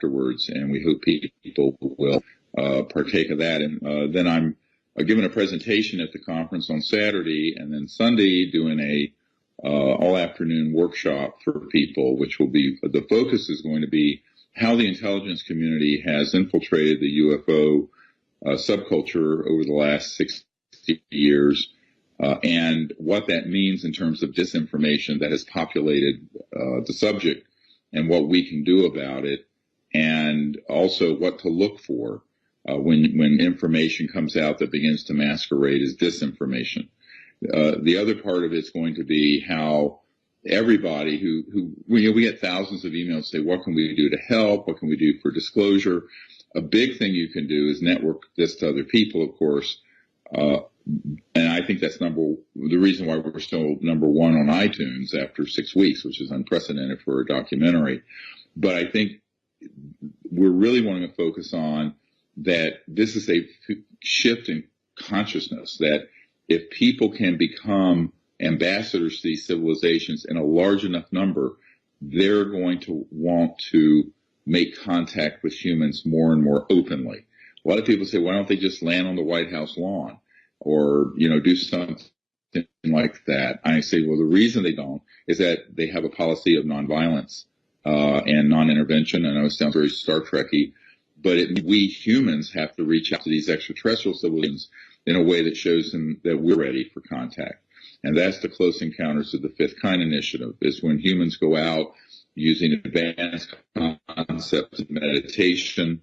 afterwards, and we hope people will partake of that. And then I'm giving a presentation at the conference on Saturday, and then Sunday doing a all-afternoon workshop for people, which will be, the focus is going to be how the intelligence community has infiltrated the UFO subculture over the last 60 years, and what that means in terms of disinformation that has populated the subject and what we can do about it, and also what to look for when information comes out that begins to masquerade as disinformation. The other part of it's going to be how everybody who we get thousands of emails say, what can we do to help? What can we do for disclosure? A big thing you can do is network this to other people, of course. And I think that's the reason why we're still number one on iTunes after 6 weeks, which is unprecedented for a documentary. But I think we're really wanting to focus on that this is a shift in consciousness, that if people can become ambassadors to these civilizations in a large enough number, they're going to want to make contact with humans more and more openly. A lot of people say, why don't they just land on the White House lawn or, do something like that? I say, well, the reason they don't is that they have a policy of nonviolence and non-intervention. I know it sounds very Star Trek-y, but we humans have to reach out to these extraterrestrial civilizations in a way that shows them that we're ready for contact. And that's the Close Encounters of the Fifth Kind initiative, is when humans go out using advanced concepts of meditation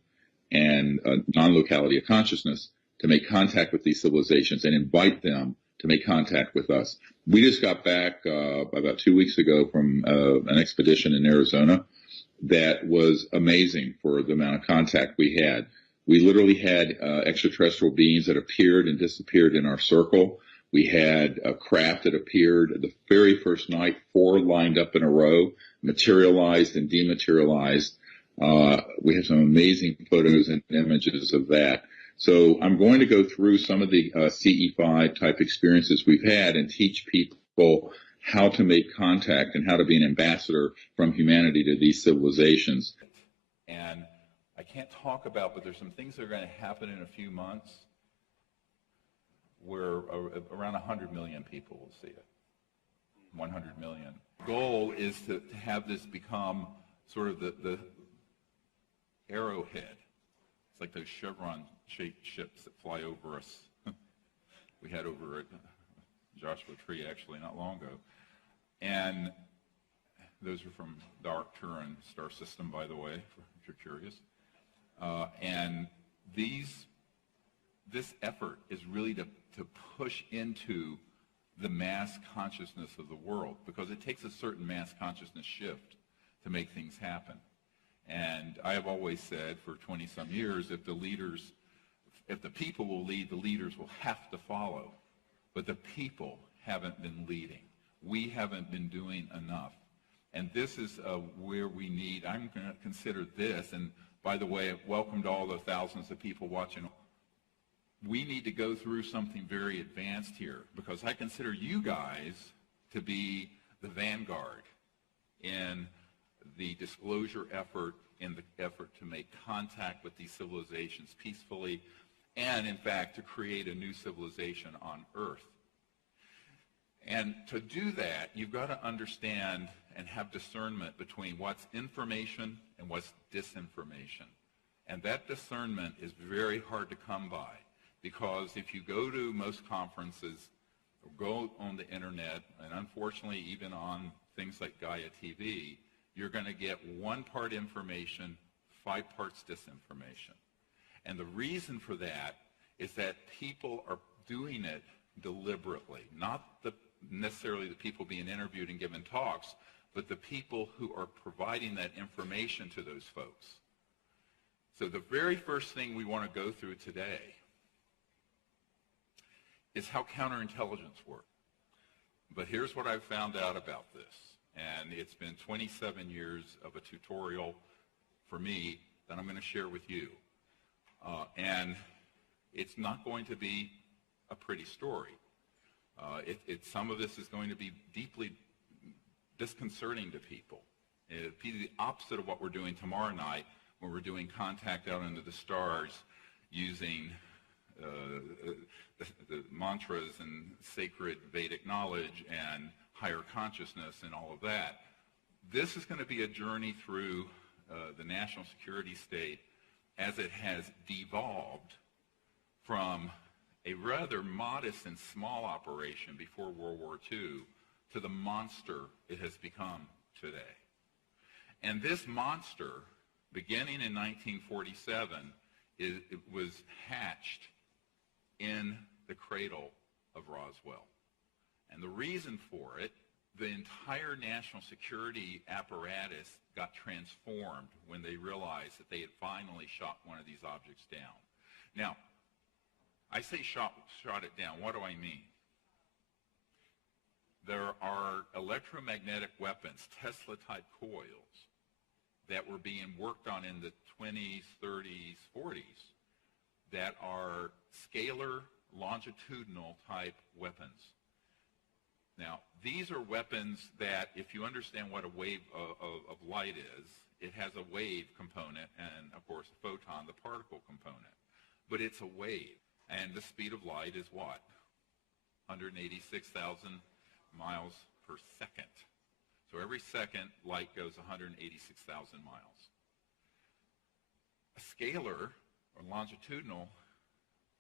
and non-locality of consciousness to make contact with these civilizations and invite them to make contact with us. We just got back about 2 weeks ago from an expedition in Arizona that was amazing for the amount of contact we had. We literally had extraterrestrial beings that appeared and disappeared in our circle. We had a craft that appeared the very first night, 4 lined up in a row, materialized and dematerialized. We have some amazing photos and images of that. So I'm going to go through some of the CE5 type experiences we've had and teach people how to make contact and how to be an ambassador from humanity to these civilizations. And I can't talk about, but there's some things that are going to happen in a few months where around 100 million people will see it. 100 million. The goal is to have this become sort of the arrowhead. It's like those chevron-shaped ships that fly over us. We had over at Joshua Tree actually not long ago. And those are from the Arcturan star system, by the way, if you're curious. And this effort is really to push into the mass consciousness of the world, because it takes a certain mass consciousness shift to make things happen. And I have always said for 20-some years, if the people will lead, the leaders will have to follow. But the people haven't been leading. We haven't been doing enough. And this is where we need, I'm going to consider this, and by the way, welcome to all the thousands of people watching. We need to go through something very advanced here, because I consider you guys to be the vanguard in the disclosure effort, in the effort to make contact with these civilizations peacefully, and in fact to create a new civilization on Earth. And to do that, you've got to understand and have discernment between what's information and what's disinformation. And that discernment is very hard to come by, because if you go to most conferences or go on the internet, and unfortunately even on things like Gaia TV, you're going to get 1 part information, 5 parts disinformation. And the reason for that is that people are doing it deliberately, not necessarily the people being interviewed and given talks, but the people who are providing that information to those folks. So the very first thing we want to go through today is how counterintelligence works. But here's what I've found out about this. And it's been 27 years of a tutorial for me that I'm going to share with you. And it's not going to be a pretty story. Some of this is going to be deeply disconcerting to people. It'll be the opposite of what we're doing tomorrow night, when we're doing contact out into the stars using the mantras and sacred Vedic knowledge and higher consciousness and all of that. This is going to be a journey through the national security state as it has devolved from a rather modest and small operation before World War II to the monster it has become today. And this monster, beginning in 1947, it was hatched in the cradle of Roswell. And the reason for it, the entire national security apparatus got transformed when they realized that they had finally shot one of these objects down. Now, I say shot it down. What do I mean? There are electromagnetic weapons, Tesla-type coils, that were being worked on in the 20s, 30s, 40s, that are scalar, longitudinal type weapons. Now, these are weapons that, if you understand what a wave of light is, it has a wave component and, of course, a photon, the particle component. But it's a wave, and the speed of light is what? 186,000 miles per second. So every second, light goes 186,000 miles. A scalar, or longitudinal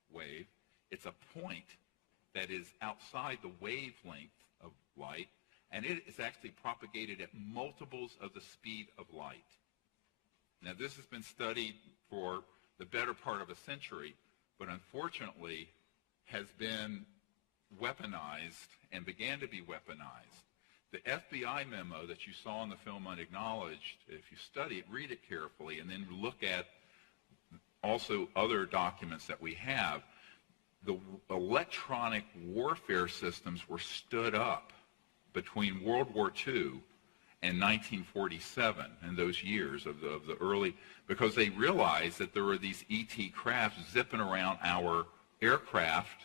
wave, it's a point that is outside the wavelength of light, and it is actually propagated at multiples of the speed of light. Now, this has been studied for the better part of a century, but unfortunately has been weaponized and began to be weaponized. The FBI memo that you saw in the film Unacknowledged, if you study it, read it carefully, and then look at also other documents that we have, the electronic warfare systems were stood up between World War II and 1947, and those years of the early, because they realized that there were these ET crafts zipping around our aircraft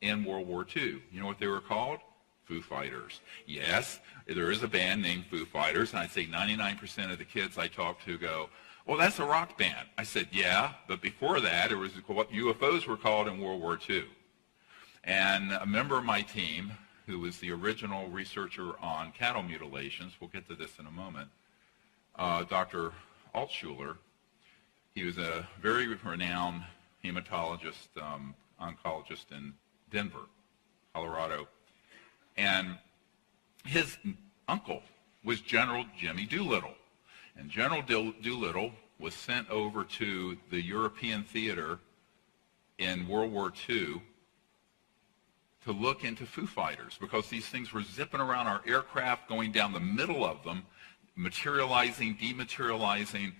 in World War II. You know what they were called? Foo Fighters. Yes, there is a band named Foo Fighters, and I'd say 99% of the kids I talk to go, well, that's a rock band. I said, yeah, but before that, it was what UFOs were called in World War II. And a member of my team, who was the original researcher on cattle mutilations, we'll get to this in a moment, Dr. Altshuler, he was a very renowned hematologist, oncologist in Denver, Colorado. And his uncle was General Jimmy Doolittle. And General Doolittle was sent over to the European theater in World War II to look into Foo Fighters, because these things were zipping around our aircraft, going down the middle of them, materializing, dematerializing,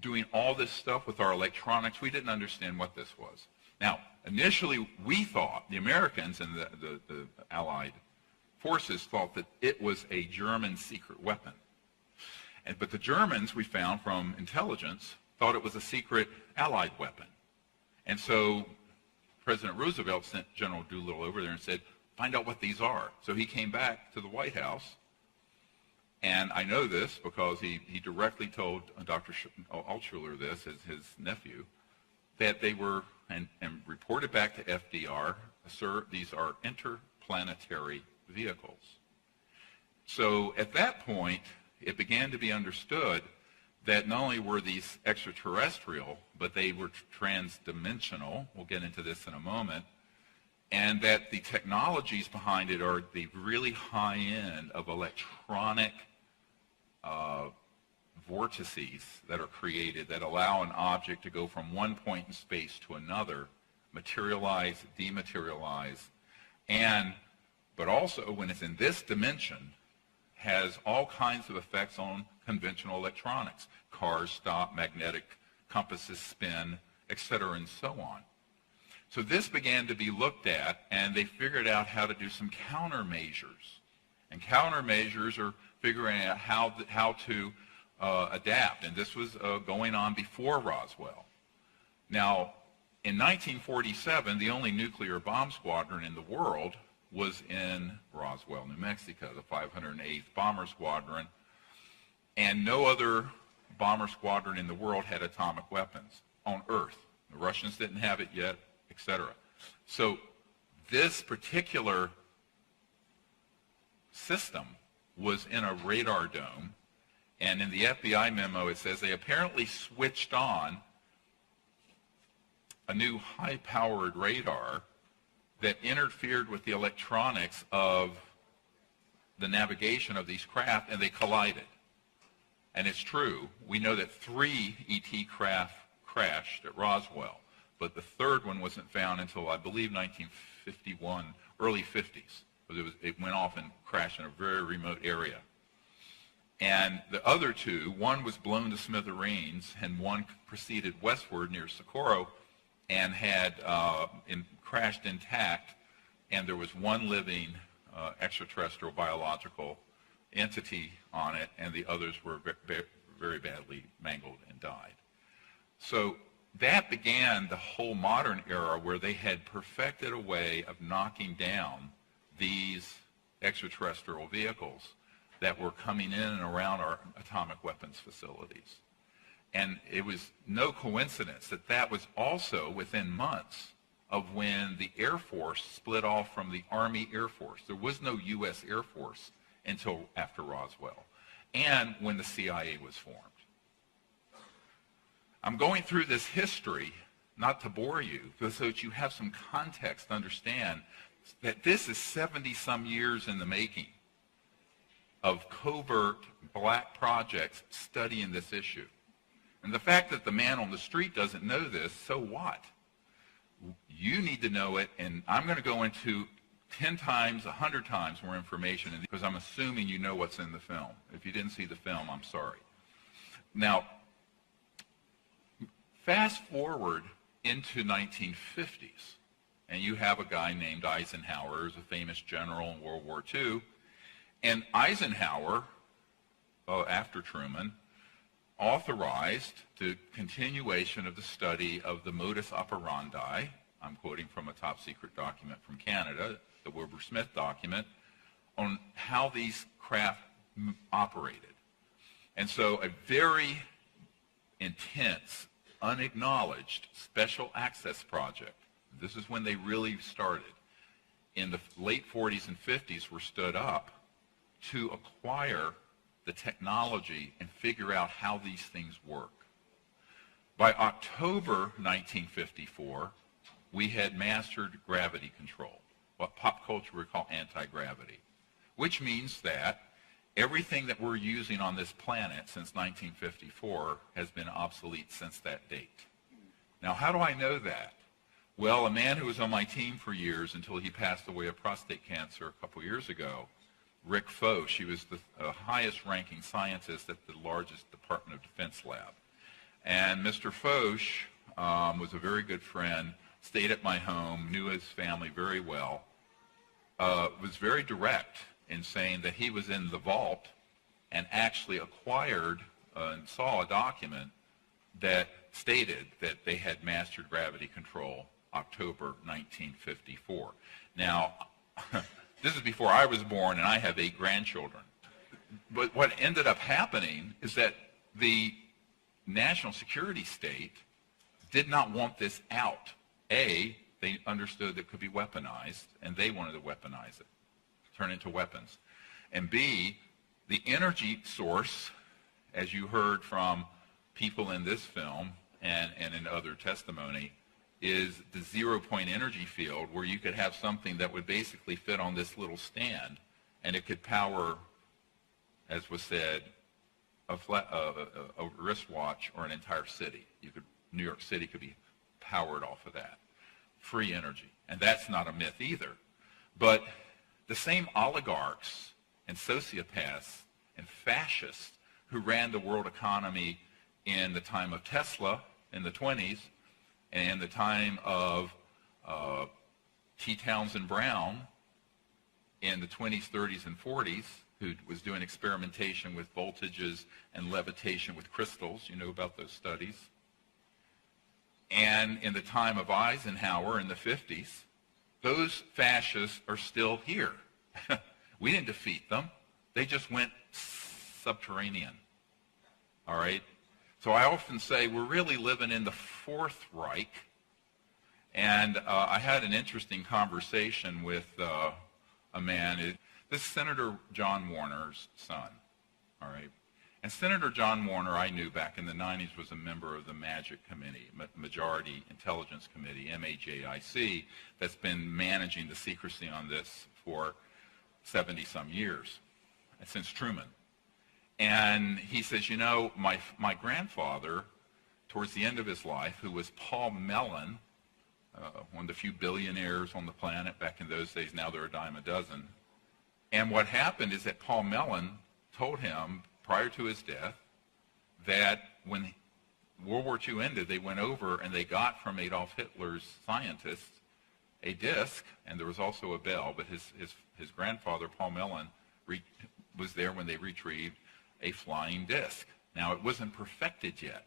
doing all this stuff with our electronics. We didn't understand what this was. Now, initially, we thought, the Americans and the Allied forces thought that it was a German secret weapon. But the Germans, we found from intelligence, thought it was a secret Allied weapon. And so President Roosevelt sent General Doolittle over there and said, find out what these are. So he came back to the White House, and I know this because he directly told Dr. Altshuler this, as his nephew, that they were, and reported back to FDR, sir, these are interplanetary vehicles. So at that point, it began to be understood that not only were these extraterrestrial, but they were transdimensional. We'll get into this in a moment. And that the technologies behind it are the really high end of electronic vortices that are created that allow an object to go from one point in space to another, materialize, dematerialize, but also when it's in this dimension, has all kinds of effects on conventional electronics. Cars stop, magnetic compasses spin, etc., and so on. So this began to be looked at, and they figured out how to do some countermeasures. And countermeasures are figuring out how to adapt, and this was going on before Roswell. Now, in 1947, the only nuclear bomb squadron in the world was in Roswell, New Mexico, the 508th Bomber Squadron, and no other bomber squadron in the world had atomic weapons on Earth. The Russians didn't have it yet, etc. So this particular system was in a radar dome, and in the FBI memo it says they apparently switched on a new high-powered radar that interfered with the electronics of the navigation of these craft, and they collided. And it's true. We know that 3 ET craft crashed at Roswell, but the third one wasn't found until, I believe, 1951, early 50s. It went off and crashed in a very remote area. And the other 2, one was blown to smithereens, and one proceeded westward near Socorro and had crashed intact, and there was one living extraterrestrial biological entity on it, and the others were very badly mangled and died. So that began the whole modern era where they had perfected a way of knocking down these extraterrestrial vehicles that were coming in and around our atomic weapons facilities. And it was no coincidence that that was also within months of when the Air Force split off from the Army Air Force. There was no U.S. Air Force until after Roswell, and when the CIA was formed. I'm going through this history not to bore you, but so that you have some context to understand that this is 70-some years in the making of covert black projects studying this issue. And the fact that the man on the street doesn't know this, so what? You need to know it, and I'm going to go into 10 times, 100 times more information, because I'm assuming you know what's in the film. If you didn't see the film, I'm sorry. Now, fast forward into 1950s, and you have a guy named Eisenhower, who's a famous general in World War II, and Eisenhower, after Truman, authorized the continuation of the study of the modus operandi. I'm quoting from a top secret document from Canada, the Wilbur-Smith document, on how these craft operated. And so a very intense, unacknowledged special access project, this is when they really started, in the late 40s and 50s were stood up to acquire the technology and figure out how these things work. By October 1954, we had mastered gravity control, what pop culture would call anti-gravity, which means that everything that we're using on this planet since 1954 has been obsolete since that date. Now, how do I know that? Well, a man who was on my team for years until he passed away of prostate cancer a couple years ago, Rick Foch, he was the highest-ranking scientist at the largest Department of Defense lab. And Mr. Foch was a very good friend, stayed at my home, knew his family very well, was very direct in saying that he was in the vault and actually acquired and saw a document that stated that they had mastered gravity control October 1954. Now, this is before I was born, and I have 8 grandchildren. But what ended up happening is that the national security state did not want this out. A, they understood it could be weaponized, and they wanted to weaponize it, turn into weapons. And B, the energy source, as you heard from people in this film and in other testimony, is the zero-point energy field, where you could have something that would basically fit on this little stand, and it could power, as was said, a wristwatch or an entire city. New York City could be powered off of that. Free energy. And that's not a myth either. But the same oligarchs and sociopaths and fascists who ran the world economy in the time of Tesla in the 20s, and the time of T. Townsend Brown in the 20s, 30s, and 40s, who was doing experimentation with voltages and levitation with crystals. You know about those studies. And in the time of Eisenhower in the 50s, those fascists are still here. We didn't defeat them. They just went subterranean. All right? So I often say we're really living in the Fourth Reich. And I had an interesting conversation with a man. This is Senator John Warner's son, all right? And Senator John Warner, I knew back in the 90s, was a member of the MAGIC Committee, Majority Intelligence Committee, MAJIC, that's been managing the secrecy on this for 70-some years, since Truman. And he says, you know, my grandfather, towards the end of his life, who was Paul Mellon, one of the few billionaires on the planet back in those days, now they're a dime a dozen. And what happened is that Paul Mellon told him, prior to his death, that when World War II ended, they went over and they got from Adolf Hitler's scientists a disc, and there was also a bell, but his grandfather, Paul Mellon, was there when they retrieved a flying disc. Now, it wasn't perfected yet.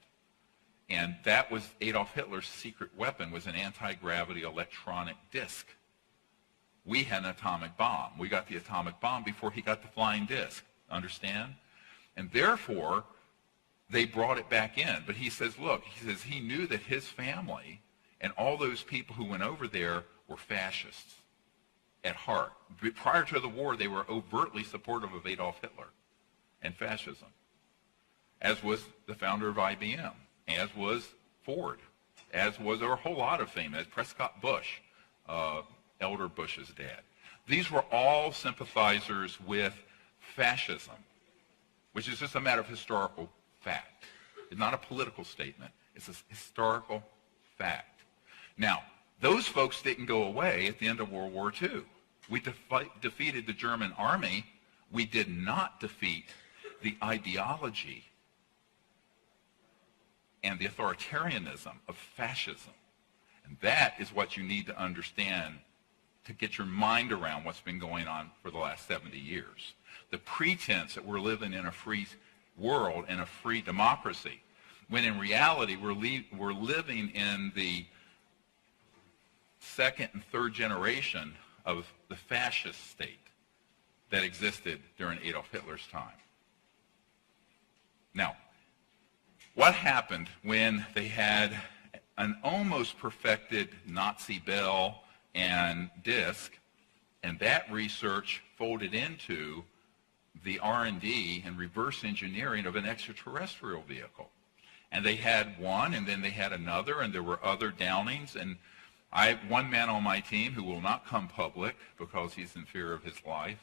And that was Adolf Hitler's secret weapon, was an anti-gravity electronic disc. We had an atomic bomb. We got the atomic bomb before he got the flying disc. Understand? And therefore, they brought it back in. But he says, look, he knew that his family and all those people who went over there were fascists at heart. Prior to the war, they were overtly supportive of Adolf Hitler and fascism, as was the founder of IBM, as was Ford, as was a whole lot of famous, Prescott Bush, Elder Bush's dad. These were all sympathizers with fascism, which is just a matter of historical fact. It's not a political statement. It's a historical fact. Now, those folks didn't go away at the end of World War II. We defeated the German army. We did not defeat the ideology and the authoritarianism of fascism. And that is what you need to understand to get your mind around what's been going on for the last 70 years. The pretense that we're living in a free world and a free democracy, when in reality we're living in the second and third generation of the fascist state that existed during Adolf Hitler's time. Now, what happened when they had an almost perfected Nazi bell and disc, and that research folded into the R&D and reverse engineering of an extraterrestrial vehicle? And they had one, and then they had another, and there were other downings. And I have one man on my team who will not come public because he's in fear of his life,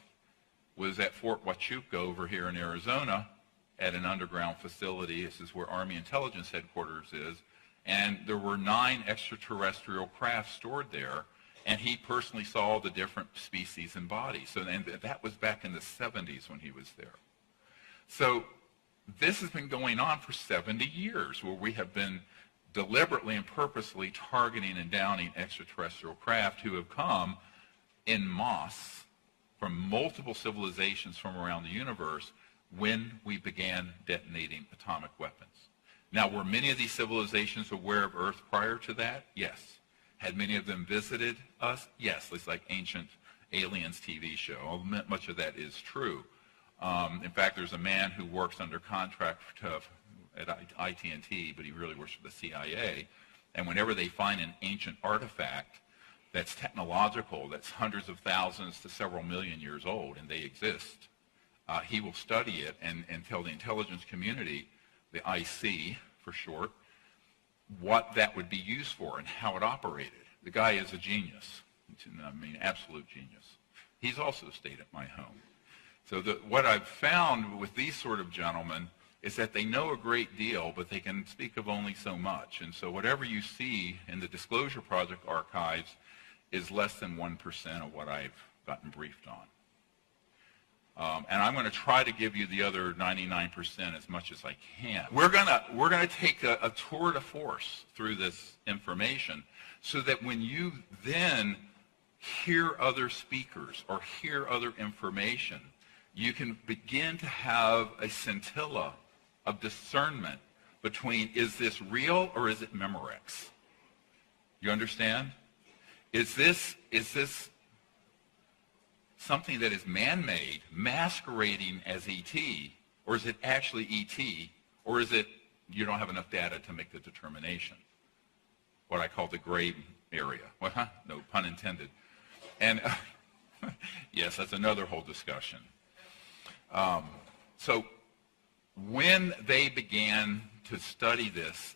was at Fort Huachuca over here in Arizona at an underground facility. This is where Army Intelligence Headquarters is. And there were 9 extraterrestrial craft stored there, and he personally saw the different species and bodies. So, and that was back in the 70s when he was there. So this has been going on for 70 years, where we have been deliberately and purposely targeting and downing extraterrestrial craft who have come en masse from multiple civilizations from around the universe when we began detonating atomic weapons. Now, were many of these civilizations aware of Earth prior to that? Yes. Had many of them visited us? Yes. It's like Ancient Aliens TV show. Much of that is true. In fact, there's a man who works under contract at IT&T, but he really works for the CIA. And whenever they find an ancient artifact that's technological, that's hundreds of thousands to several million years old, and they exist, he will study it and tell the intelligence community, the IC for short, what that would be used for and how it operated. The guy is a genius. I mean, absolute genius. He's also stayed at my home. So what I've found with these sort of gentlemen is that they know a great deal, but they can speak of only so much. And so whatever you see in the Disclosure Project archives is less than 1% of what I've gotten briefed on. And I'm going to try to give you the other 99% as much as I can. We're going to take a tour de force through this information so that when you then hear other speakers or hear other information, you can begin to have a scintilla of discernment between, is this real or is it Memorex? You understand? Is this something that is man-made, masquerading as ET, or is it actually ET, or is it you don't have enough data to make the determination, what I call the gray area. Well, no pun intended. And yes, that's another whole discussion. So when they began to study this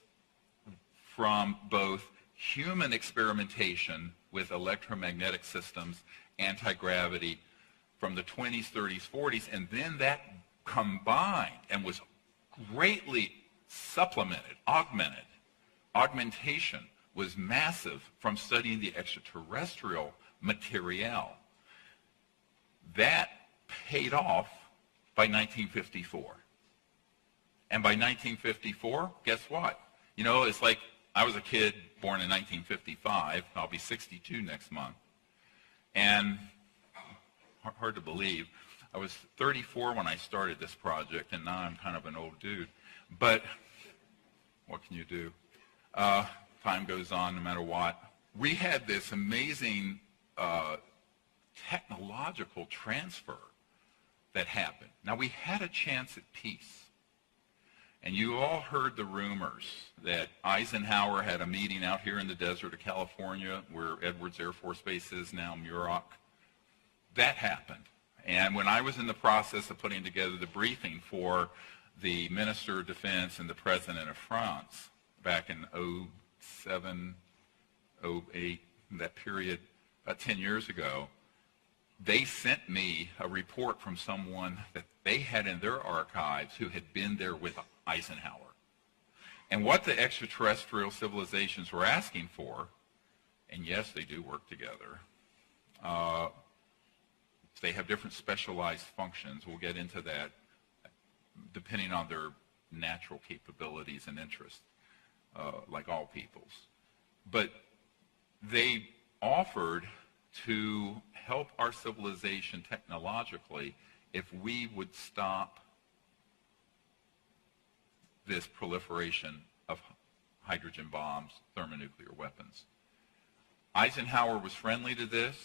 from both human experimentation with electromagnetic systems, anti-gravity, from the 20s, 30s, 40s, and then that combined and was greatly supplemented, augmented. Augmentation was massive from studying the extraterrestrial material. That paid off by 1954. And by 1954, guess what? You know, it's like I was a kid born in 1955. I'll be 62 next month. And hard to believe, I was 34 when I started this project, and now I'm kind of an old dude. But what can you do? Time goes on no matter what. We had this amazing technological transfer that happened. Now, we had a chance at peace. And you all heard the rumors that Eisenhower had a meeting out here in the desert of California where Edwards Air Force Base is now, Muroc. That happened. And when I was in the process of putting together the briefing for the Minister of Defense and the President of France back in 07, 08, that period, about 10 years ago, they sent me a report from someone that they had in their archives who had been there with Eisenhower. And what the extraterrestrial civilizations were asking for, and yes, they do work together, they have different specialized functions. We'll get into that depending on their natural capabilities and interests, like all peoples. But they offered to help our civilization technologically if we would stop this proliferation of hydrogen bombs, thermonuclear weapons. Eisenhower was friendly to this.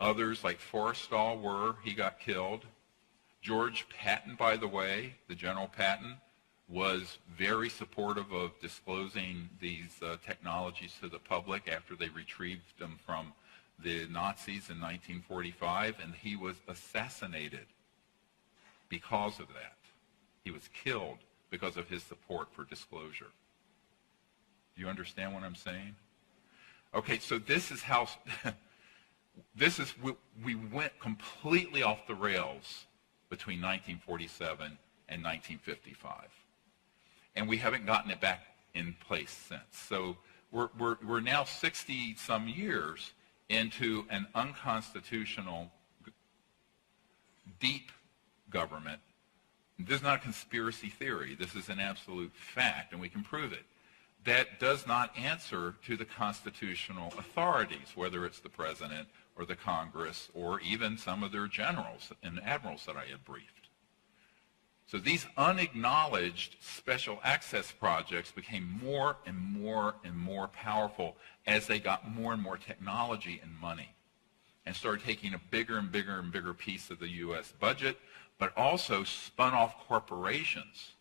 Others like Forrestal were. He got killed. George Patton, by the way, the General Patton, was very supportive of disclosing these technologies to the public after they retrieved them from the Nazis in 1945, and he was assassinated because of that. He was killed because of his support for disclosure. Do you understand what I'm saying? Okay, so this is how, we went completely off the rails between 1947 and 1955. And we haven't gotten it back in place since. So we're now 60-some years into an unconstitutional, deep government. This is not a conspiracy theory. This is an absolute fact, and we can prove it. That does not answer to the constitutional authorities, whether it's the president or the Congress or even some of their generals and admirals that I had briefed. So these unacknowledged special access projects became more and more and more powerful as they got more and more technology and money and started taking a bigger and bigger and bigger piece of the U.S. budget, but also spun off corporations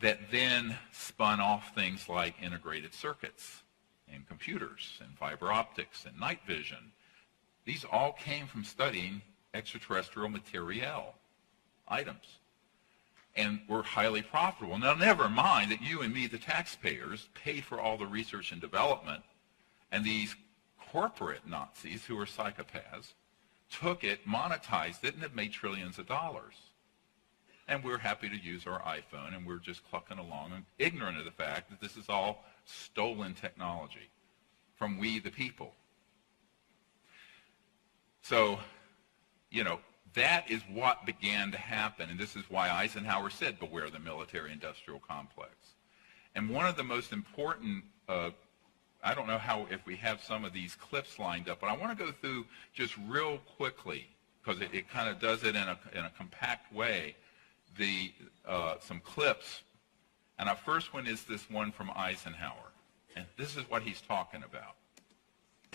that then spun off things like integrated circuits and computers and fiber optics and night vision. These all came from studying extraterrestrial material items and were highly profitable. Now, never mind that you and me, the taxpayers, paid for all the research and development, and these corporate Nazis who are psychopaths took it, monetized it, and have made trillions of dollars. And we're happy to use our iPhone, and we're just clucking along and ignorant of the fact that this is all stolen technology from we the people. So, you know, that is what began to happen, and this is why Eisenhower said, beware the military-industrial complex. And one of the most important, I don't know if we have some of these clips lined up, but I want to go through just real quickly, because it kind of does it in a compact way, some clips. And our first one is this one from Eisenhower, and this is what he's talking about.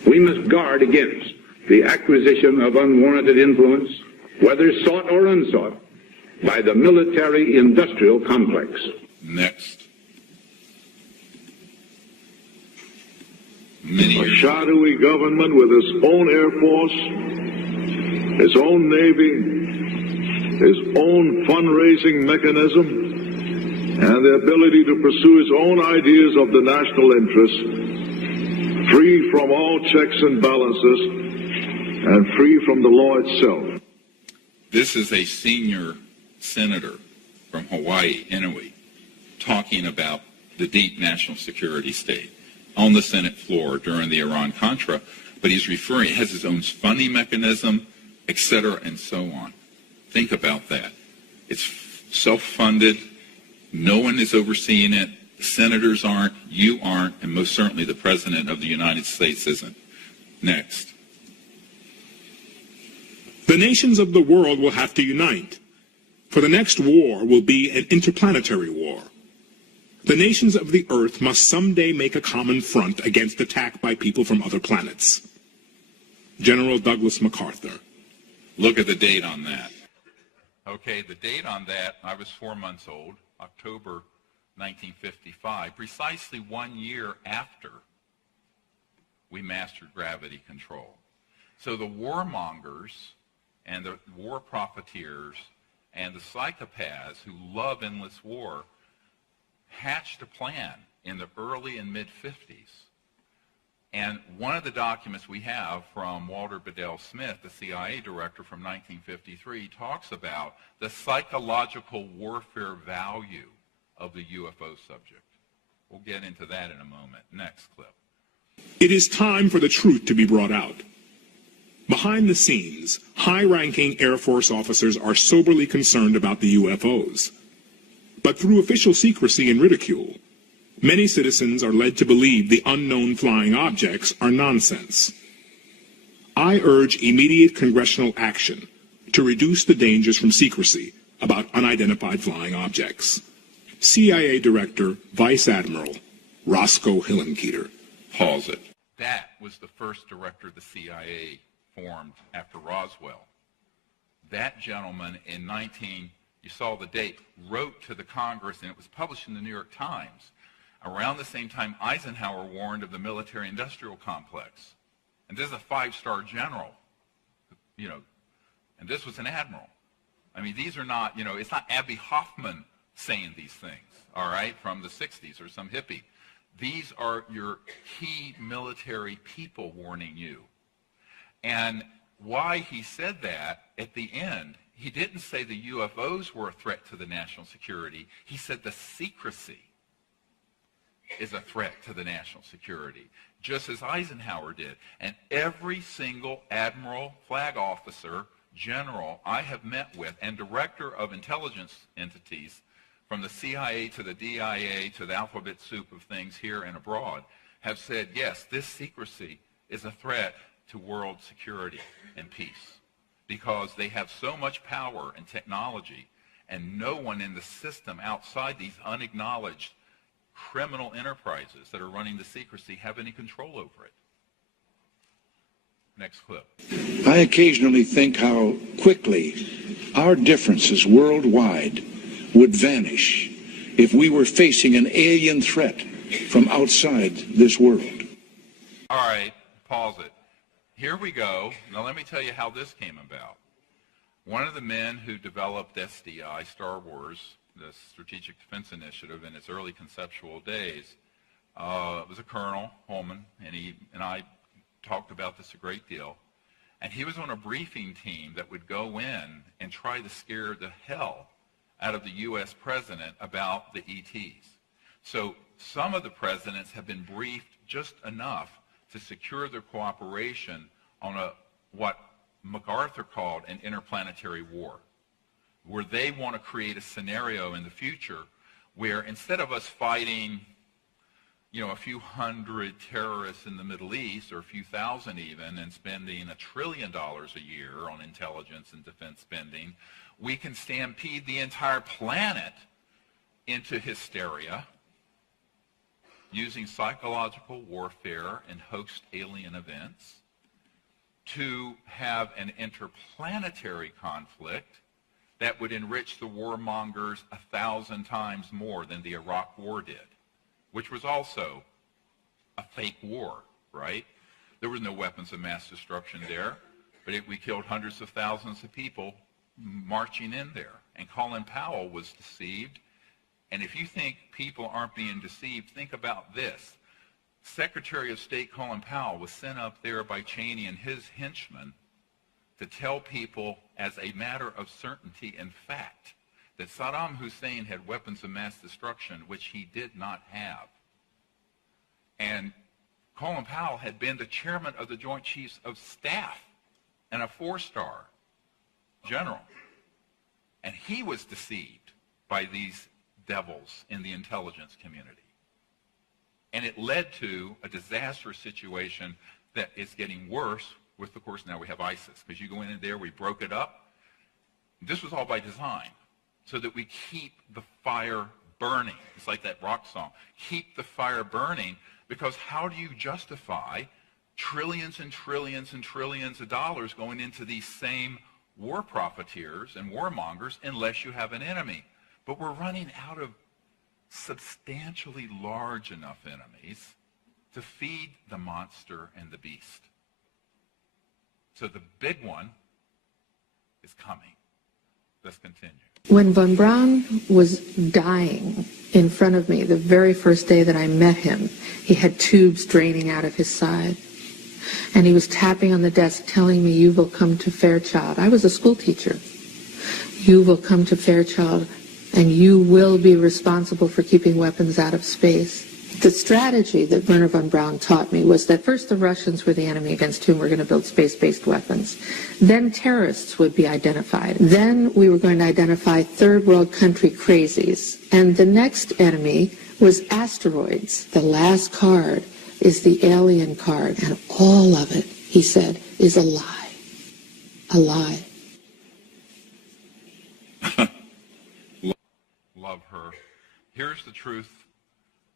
We must guard against the acquisition of unwarranted influence, whether sought or unsought, by the military-industrial complex. Next. A shadowy government with its own Air Force, its own Navy, its own fundraising mechanism, and the ability to pursue its own ideas of the national interest, free from all checks and balances, and free from the law itself. This is a senior senator from Hawaii, Inouye, talking about the deep national security state on the Senate floor during the Iran-Contra, but he's referring, it has its own funding mechanism, et cetera, and so on. Think about that. It's self-funded. No one is overseeing it. Senators aren't, you aren't, and most certainly the President of the United States isn't. Next. The nations of the world will have to unite, for the next war will be an interplanetary war. The nations of the earth must someday make a common front against attack by people from other planets. General Douglas MacArthur. Look at the date on that. Okay, the date on that, I was 4 months old, October 1955, precisely 1 year after we mastered gravity control. So the warmongers and the war profiteers and the psychopaths who love endless war hatched a plan in the early and mid-50s. And one of the documents we have from Walter Bedell Smith, the CIA director from 1953, talks about the psychological warfare value of the UFO subject. We'll get into that in a moment. Next clip. It is time for the truth to be brought out. Behind the scenes, high-ranking Air Force officers are soberly concerned about the UFOs. But through official secrecy and ridicule, many citizens are led to believe the unknown flying objects are nonsense. I urge immediate congressional action to reduce the dangers from secrecy about unidentified flying objects. CIA Director, Vice Admiral Roscoe Hillenkoetter. Pause it. That was the first director the CIA formed after Roswell. That gentleman in you saw the date, wrote to the Congress, and it was published in the New York Times. Around the same time, Eisenhower warned of the military-industrial complex. And this is a 5-star general, and this was an admiral. I mean, these are not, it's not Abby Hoffman saying these things, all right, from the 60s or some hippie. These are your key military people warning you. And why he said that at the end, he didn't say the UFOs were a threat to the national security. He said the secrecy is a threat to the national security, just as Eisenhower did. And every single admiral, flag officer, general I have met with, and director of intelligence entities, from the CIA to the DIA to the alphabet soup of things here and abroad, have said, yes, this secrecy is a threat to world security and peace, because they have so much power and technology, and no one in the system outside these unacknowledged criminal enterprises that are running the secrecy have any control over it. Next clip. I occasionally think how quickly our differences worldwide would vanish if we were facing an alien threat from outside this world. All right, pause it. Here we go. Now let me tell you how this came about. One of the men who developed SDI, Star Wars, the Strategic Defense Initiative, in its early conceptual days, was a Colonel, Holman, and he and I talked about this a great deal. And he was on a briefing team that would go in and try to scare the hell out of the U.S. president about the ETs. So some of the presidents have been briefed just enough to secure their cooperation on what MacArthur called an interplanetary war, where they want to create a scenario in the future where instead of us fighting, a few hundred terrorists in the Middle East, or a few thousand even, and spending $1 trillion a year on intelligence and defense spending, we can stampede the entire planet into hysteria using psychological warfare and host alien events to have an interplanetary conflict that would enrich the warmongers 1,000 times more than the Iraq War did, which was also a fake war, right? There was no weapons of mass destruction there, but we killed hundreds of thousands of people marching in there. And Colin Powell was deceived. And if you think people aren't being deceived, think about this. Secretary of State Colin Powell was sent up there by Cheney and his henchmen to tell people as a matter of certainty and fact that Saddam Hussein had weapons of mass destruction, which he did not have. And Colin Powell had been the chairman of the Joint Chiefs of Staff and a 4-star general. And he was deceived by these devils in the intelligence community. And it led to a disastrous situation that is getting worse with, of course, now we have ISIS. Because you go in there, we broke it up. This was all by design, so that we keep the fire burning. It's like that rock song. Keep the fire burning, because how do you justify trillions and trillions and trillions of dollars going into these same war profiteers and warmongers unless you have an enemy? But we're running out of substantially large enough enemies to feed the monster and the beast. So the big one is coming. Let's continue. When von Braun was dying in front of me, the very first day that I met him, he had tubes draining out of his side. And he was tapping on the desk telling me, "You will come to Fairchild." I was a school teacher. "You will come to Fairchild and you will be responsible for keeping weapons out of space." The strategy that Werner von Braun taught me was that first the Russians were the enemy against whom we're going to build space-based weapons. Then terrorists would be identified. Then we were going to identify third world country crazies. And the next enemy was asteroids. The last card is the alien card. And all of it, he said, is a lie. A lie. Love her. Here's the truth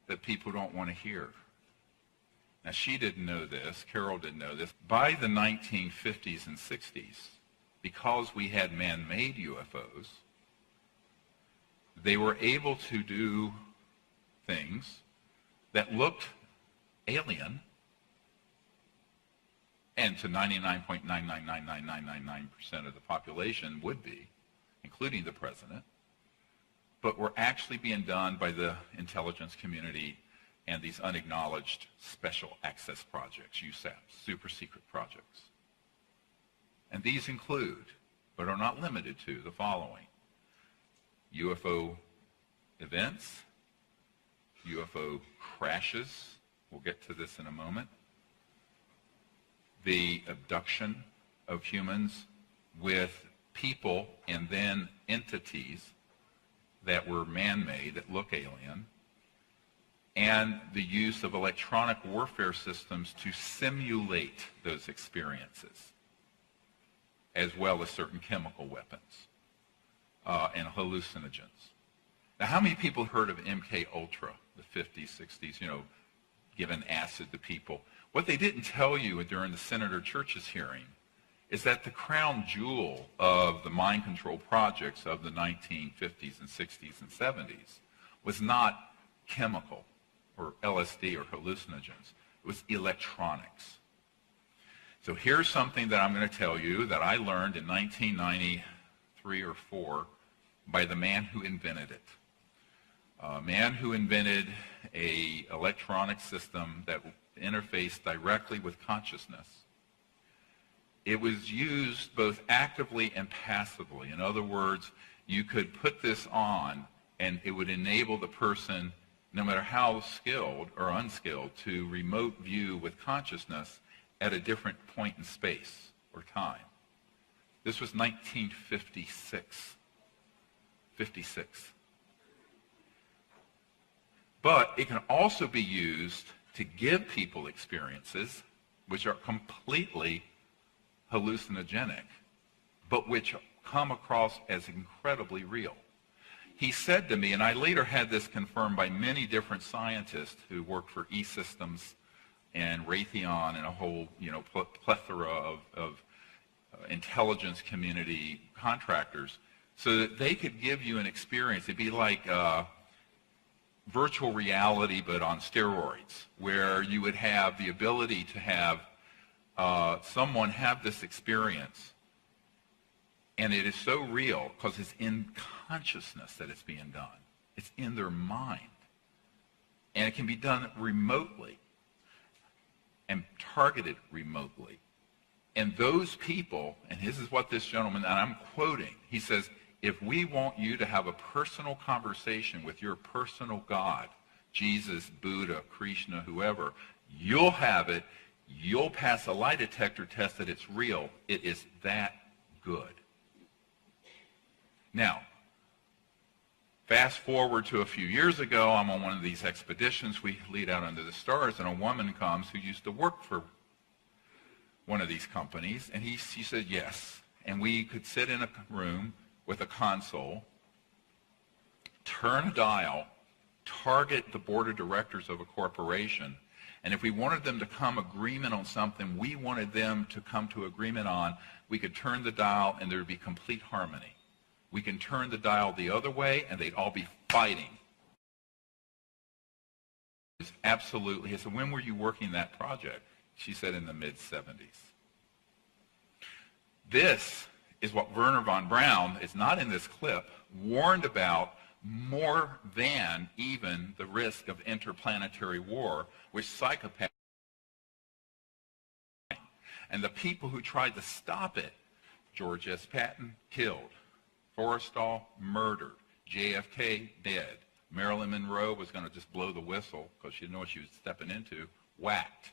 that people don't want to hear. Now, she didn't know this, Carol didn't know this. By the 1950s and 60s, because we had man-made UFOs, they were able to do things that looked alien, and to 99.9999999% of the population would be, including the president, but were actually being done by the intelligence community and these unacknowledged special access projects, USAPs, super secret projects. And these include, but are not limited to, the following: UFO events, UFO crashes, we'll get to this in a moment, the abduction of humans with people and then entities that were man-made, that look alien, and the use of electronic warfare systems to simulate those experiences, as well as certain chemical weapons and hallucinogens. Now, how many people heard of MK Ultra, the 50s, 60s, giving acid to people? What they didn't tell you during the Senator Church's hearing is that the crown jewel of the mind control projects of the 1950s and 60s and 70s was not chemical or LSD or hallucinogens. It was electronics. So here's something that I'm going to tell you that I learned in 1993 or 4 by the man who invented it. A man who invented an electronic system that interfaced directly with consciousness. It was used both actively and passively. In other words, you could put this on and it would enable the person, no matter how skilled or unskilled, to remote view with consciousness at a different point in space or time. This was 1956. 56. But it can also be used to give people experiences which are completely hallucinogenic, but which come across as incredibly real. He said to me, and I later had this confirmed by many different scientists who worked for E-Systems and Raytheon and a whole plethora of intelligence community contractors, so that they could give you an experience. It'd be like virtual reality, but on steroids, where you would have the ability to have someone have this experience, and it is so real because it's in consciousness that it's being done. It's in their mind. And it can be done remotely and targeted remotely. And those people, and this is what this gentleman, and I'm quoting, he says, if we want you to have a personal conversation with your personal God, Jesus, Buddha, Krishna, whoever, you'll have it. You'll pass a lie detector test that it's real. It is that good. Now, fast forward to a few years ago, I'm on one of these expeditions. We lead out under the stars, and a woman comes who used to work for one of these companies, and she said yes. And we could sit in a room with a console, turn a dial, target the board of directors of a corporation, and if we wanted them to come agreement on something we wanted them to come to agreement on, we could turn the dial and there would be complete harmony. We can turn the dial the other way and they'd all be fighting. Absolutely. He said, when were you working that project? She said in the mid-70s. This is what Werner von Braun, is not in this clip, warned about more than even the risk of interplanetary war, which psychopaths. And the people who tried to stop it, George S. Patton, killed. Forrestal, murdered. JFK, dead. Marilyn Monroe was going to just blow the whistle because she didn't know what she was stepping into, whacked.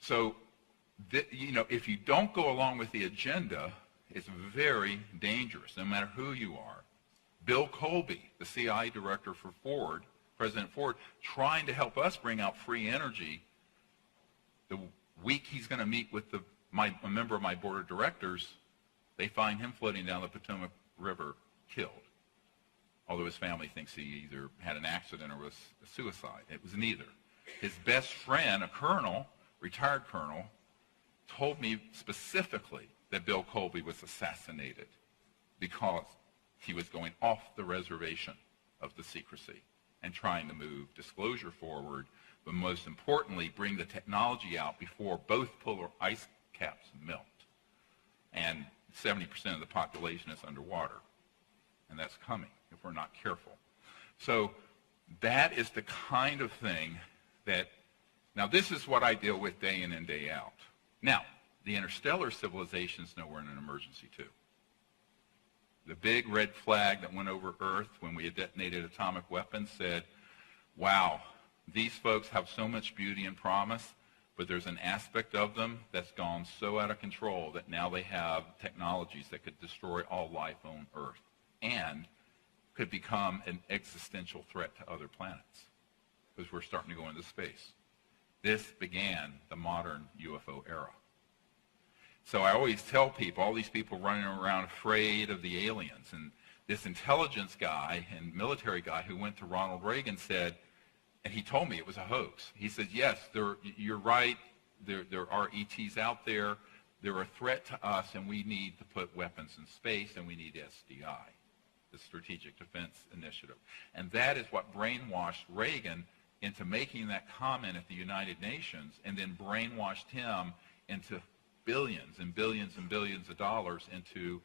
So, if you don't go along with the agenda, it's very dangerous, no matter who you are. Bill Colby, the CIA director for Ford, President Ford, trying to help us bring out free energy. The week he's going to meet with a member of my board of directors, they find him floating down the Potomac River, killed. Although his family thinks he either had an accident or was a suicide. It was neither. His best friend, a colonel, retired colonel, told me specifically that Bill Colby was assassinated because he was going off the reservation of the secrecy and trying to move disclosure forward, but most importantly, bring the technology out before both polar ice caps melt. And 70% of the population is underwater. And that's coming if we're not careful. So that is the kind of thing that, now this is what I deal with day in and day out. Now, the interstellar civilizations know we're in an emergency too. The big red flag that went over Earth when we had detonated atomic weapons said, wow, these folks have so much beauty and promise, but there's an aspect of them that's gone so out of control that now they have technologies that could destroy all life on Earth and could become an existential threat to other planets because we're starting to go into space. This began the modern UFO era. So I always tell people, all these people running around afraid of the aliens, and this intelligence guy and military guy who went to Ronald Reagan said, and he told me it was a hoax. He said, yes, you're right, there are ETs out there, they're a threat to us, and we need to put weapons in space, and we need SDI, the Strategic Defense Initiative. And that is what brainwashed Reagan into making that comment at the United Nations, and then brainwashed him into billions and billions and billions of dollars into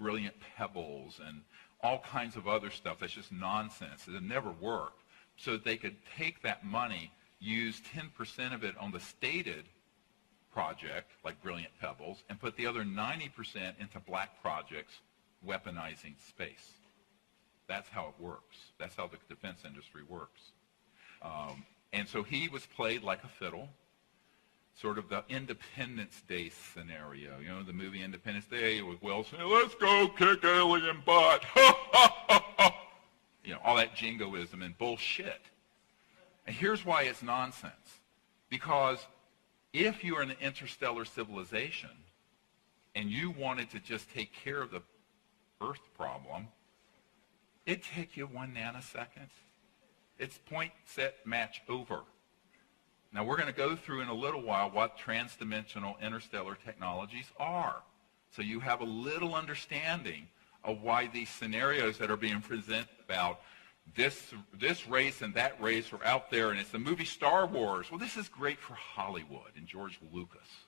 brilliant pebbles and all kinds of other stuff that's just nonsense. It never worked. So that they could take that money, use 10% of it on the stated project, like brilliant pebbles, and put the other 90% into black projects, weaponizing space. That's how it works. That's how the defense industry works. And so he was played like a fiddle. Sort of the Independence Day scenario, you know, the movie Independence Day with Wilson, let's go kick alien butt, you know, all that jingoism and bullshit. And here's why it's nonsense. Because if you're an interstellar civilization and you wanted to just take care of the Earth problem, it'd take you 1 nanosecond. It's point, set, match, over. Now, we're going to go through in a little while what transdimensional interstellar technologies are. so you have a little understanding of why these scenarios that are being presented about this race and that race are out there, and it's the movie Star Wars. Well, this is great for Hollywood and George Lucas.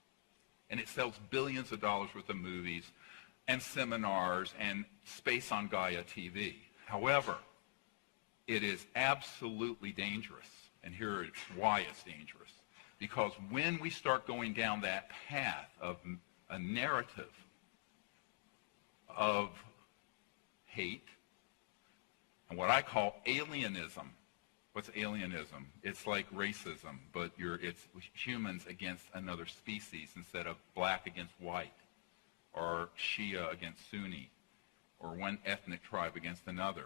And it sells billions of dollars worth of movies and seminars and space on Gaia TV. However, it is absolutely dangerous. And here is why it's dangerous. Because when we start going down that path of a narrative of hate and what I call alienism. What's alienism? It's like racism, but it's humans against another species instead of black against white, or Shia against Sunni, or one ethnic tribe against another,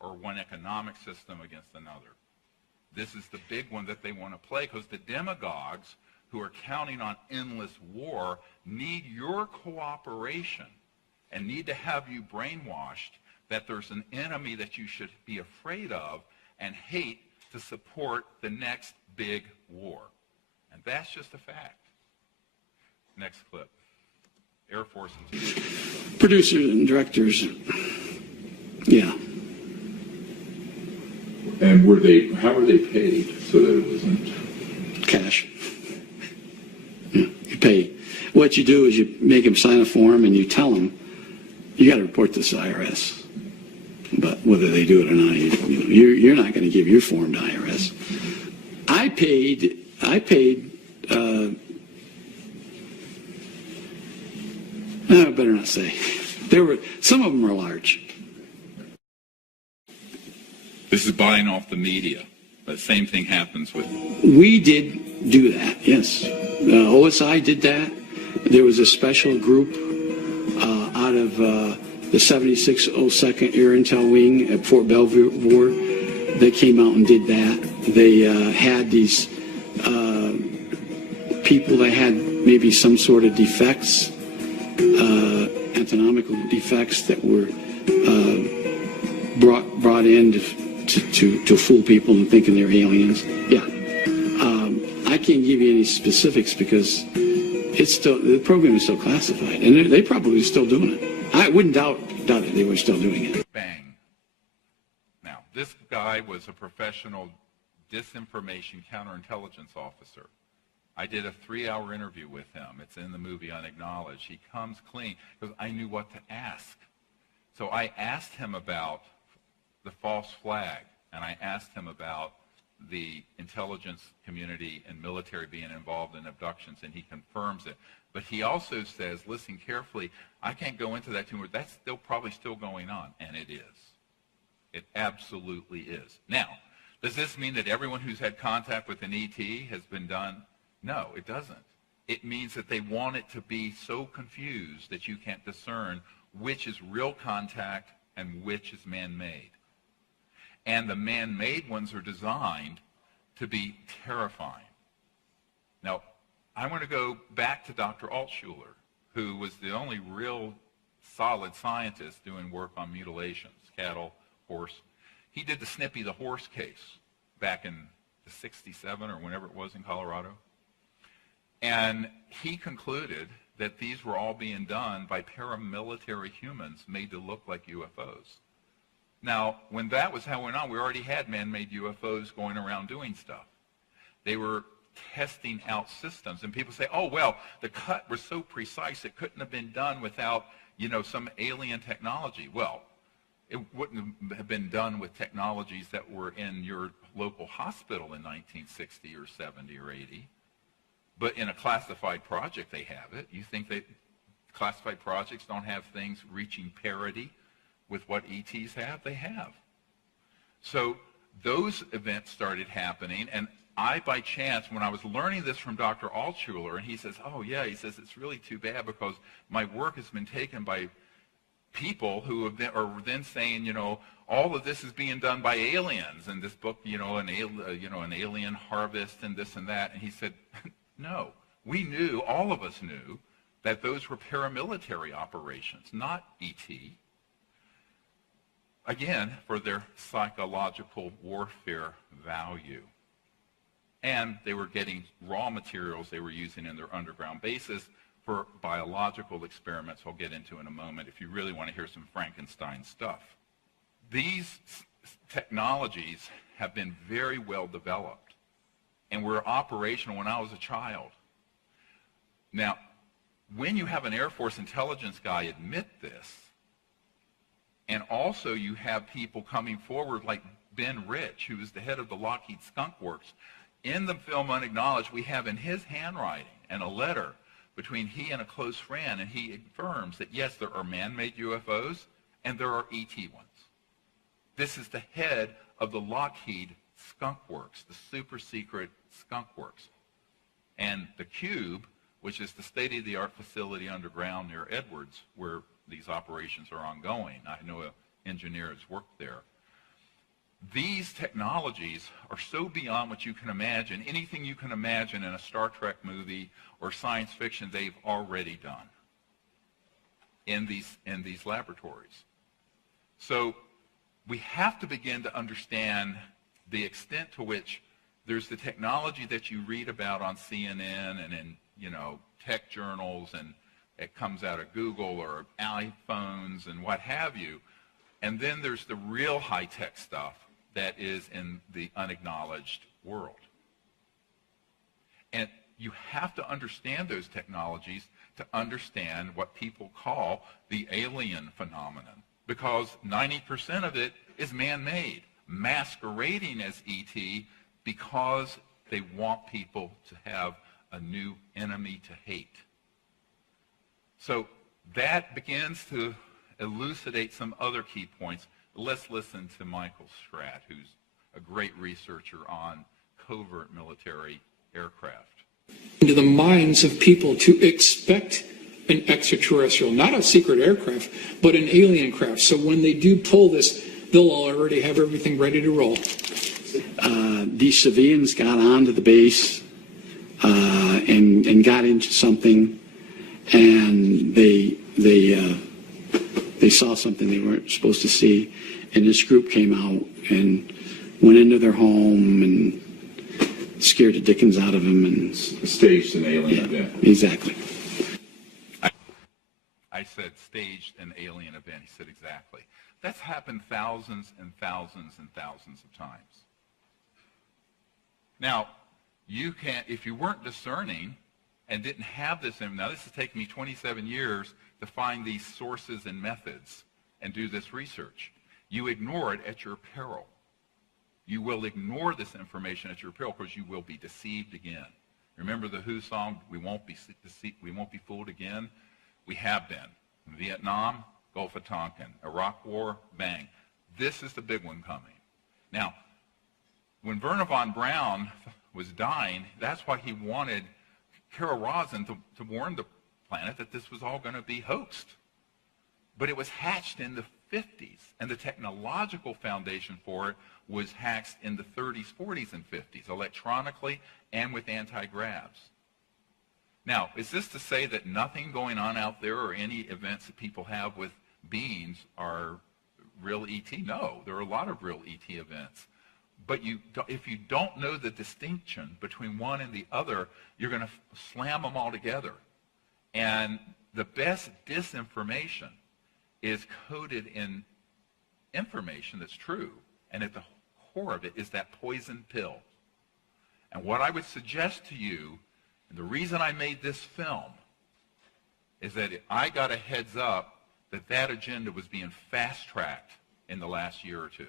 or one economic system against another. This is the big one that they want to play, because the demagogues who are counting on endless war need your cooperation and need to have you brainwashed that there's an enemy that you should be afraid of and hate to support the next big war. And that's just a fact. Next clip. Air Force. Producers and directors. Yeah. And how were they paid so that it wasn't? Cash. Yeah, you pay. What you do is you make them sign a form and you tell them, you got to report this to IRS. But whether they do it or not, you're not going to give your form to IRS. I paid. I better not say. Some of them were large. This is buying off the media. The same thing happens with. We did do that. Yes, OSI did that. There was a special group out of the 7602nd Air Intel Wing at Fort Belvoir. They came out and did that. They had these people that had maybe some sort of defects, anatomical defects that were brought in to fool people and thinking they're aliens. Yeah. I can't give you any specifics because the program is still classified, and they probably still doing it. I wouldn't doubt it. They were still doing it. Bang. Now, this guy was a professional disinformation counterintelligence officer. I did a 3-hour interview with him. It's in the movie Unacknowledged. He comes clean because I knew what to ask. So I asked him about the false flag, and I asked him about the intelligence community and military being involved in abductions, and he confirms it. But he also says, listen carefully, I can't go into that too much. That's probably still going on, and it is. It absolutely is. Now, does this mean that everyone who's had contact with an ET has been done? No, it doesn't. It means that they want it to be so confused that you can't discern which is real contact and which is man-made. And the man-made ones are designed to be terrifying. Now, I want to go back to Dr. Altshuler, who was the only real solid scientist doing work on mutilations, cattle, horse. He did the Snippy the horse case back in the 67 or whenever it was in Colorado. And he concluded that these were all being done by paramilitary humans made to look like UFOs. Now, when that was how it went on, we already had man-made UFOs going around doing stuff. They were testing out systems. And people say, oh, well, the cut was so precise it couldn't have been done without, some alien technology. Well, it wouldn't have been done with technologies that were in your local hospital in 1960 or 70 or 80. But in a classified project, they have it. You think that classified projects don't have things reaching parity with what ETs have? They have. So those events started happening, and I, by chance, when I was learning this from Dr. Altshuler, and he says, oh, yeah, he says, it's really too bad because my work has been taken by people who are then saying, all of this is being done by aliens, and this book, an alien harvest and this and that. And he said, no, we knew, all of us knew, that those were paramilitary operations, not ET. Again, for their psychological warfare value. And they were getting raw materials they were using in their underground bases for biological experiments I'll get into in a moment if you really want to hear some Frankenstein stuff. These technologies have been very well developed and were operational when I was a child. Now, when you have an Air Force intelligence guy admit this, and also you have people coming forward like Ben Rich, who is the head of the Lockheed Skunk Works, in the film Unacknowledged, we have in his handwriting and a letter between he and a close friend, and he affirms that, yes, there are man-made UFOs and there are ET ones. This is the head of the Lockheed Skunk Works, the super secret Skunk Works. And the Cube, which is the state-of-the-art facility underground near Edwards, where these operations are ongoing. I know an engineer has worked there. These technologies are so beyond what you can imagine. Anything you can imagine in a Star Trek movie or science fiction, they've already done in these laboratories. So we have to begin to understand the extent to which there's the technology that you read about on CNN and in, tech journals, and it comes out of Google or iPhones and what have you. And then there's the real high-tech stuff that is in the unacknowledged world. And you have to understand those technologies to understand what people call the alien phenomenon, because 90% of it is man-made, masquerading as ET because they want people to have a new enemy to hate. So that begins to elucidate some other key points. Let's listen to Michael Stratt, who's a great researcher on covert military aircraft. Into the minds of people to expect an extraterrestrial, not a secret aircraft, but an alien craft. So when they do pull this, they'll already have everything ready to roll. These civilians got onto the base and got into something, and they saw something they weren't supposed to see, and this group came out and went into their home and scared the dickens out of them and staged an alien event. Exactly. I said staged an alien event. He said exactly. That's happened thousands and thousands and thousands of times. Now, you can't, if you weren't discerning and didn't have this, now this has taken me 27 years to find these sources and methods and do this research. You ignore it at your peril. You will ignore this information at your peril because you will be deceived again. Remember the Who song, we won't be fooled again? We have been. Vietnam, Gulf of Tonkin, Iraq War, bang. This is the big one coming. Now, when Wernher von Braun was dying, that's why he wanted Carol Rosin to warn the planet that this was all going to be hoaxed. But it was hatched in the 50s, and the technological foundation for it was hatched in the 30s, 40s, and 50s, electronically and with anti-gravs. Now, is this to say that nothing going on out there or any events that people have with beings are real ET? No, there are a lot of real ET events. But if you don't know the distinction between one and the other, you're going to slam them all together. And the best disinformation is coded in information that's true. And at the core of it is that poison pill. And what I would suggest to you, and the reason I made this film, is that I got a heads up that that agenda was being fast-tracked in the last year or two.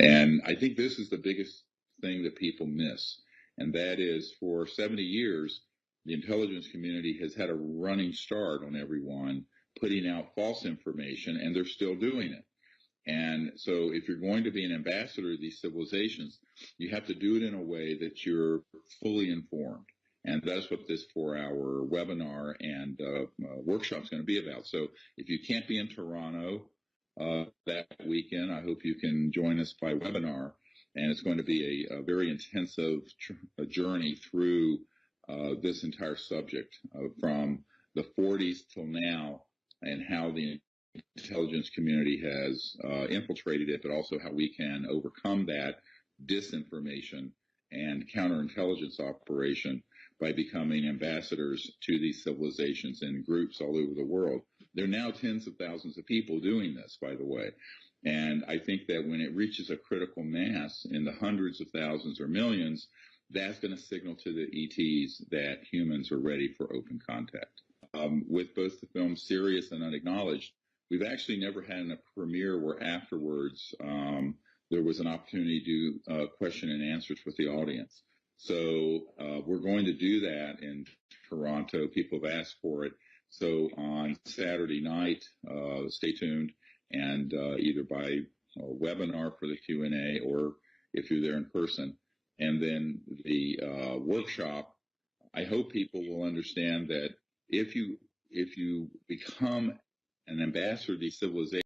And I think this is the biggest thing that people miss, and that is for 70 years, the intelligence community has had a running start on everyone putting out false information, and they're still doing it. And so if you're going to be an ambassador of these civilizations, you have to do it in a way that you're fully informed. And that's what this 4-hour webinar and workshop is going to be about. So if you can't be in Toronto that weekend, I hope you can join us by webinar. And it's going to be a very intensive journey through this entire subject from the 40s till now, and how the intelligence community has infiltrated it, but also how we can overcome that disinformation and counterintelligence operation by becoming ambassadors to these civilizations in groups all over the world. There are now tens of thousands of people doing this, by the way. And I think that when it reaches a critical mass in the hundreds of thousands or millions, that's going to signal to the ETs that humans are ready for open contact. With both the films Sirius and Unacknowledged, we've actually never had a premiere where afterwards there was an opportunity to do question and answers with the audience. So we're going to do that in Toronto. People have asked for it. So on Saturday night, stay tuned, and either by webinar for the Q&A or if you're there in person. And then the workshop, I hope people will understand that if you become an ambassador to these civilizations,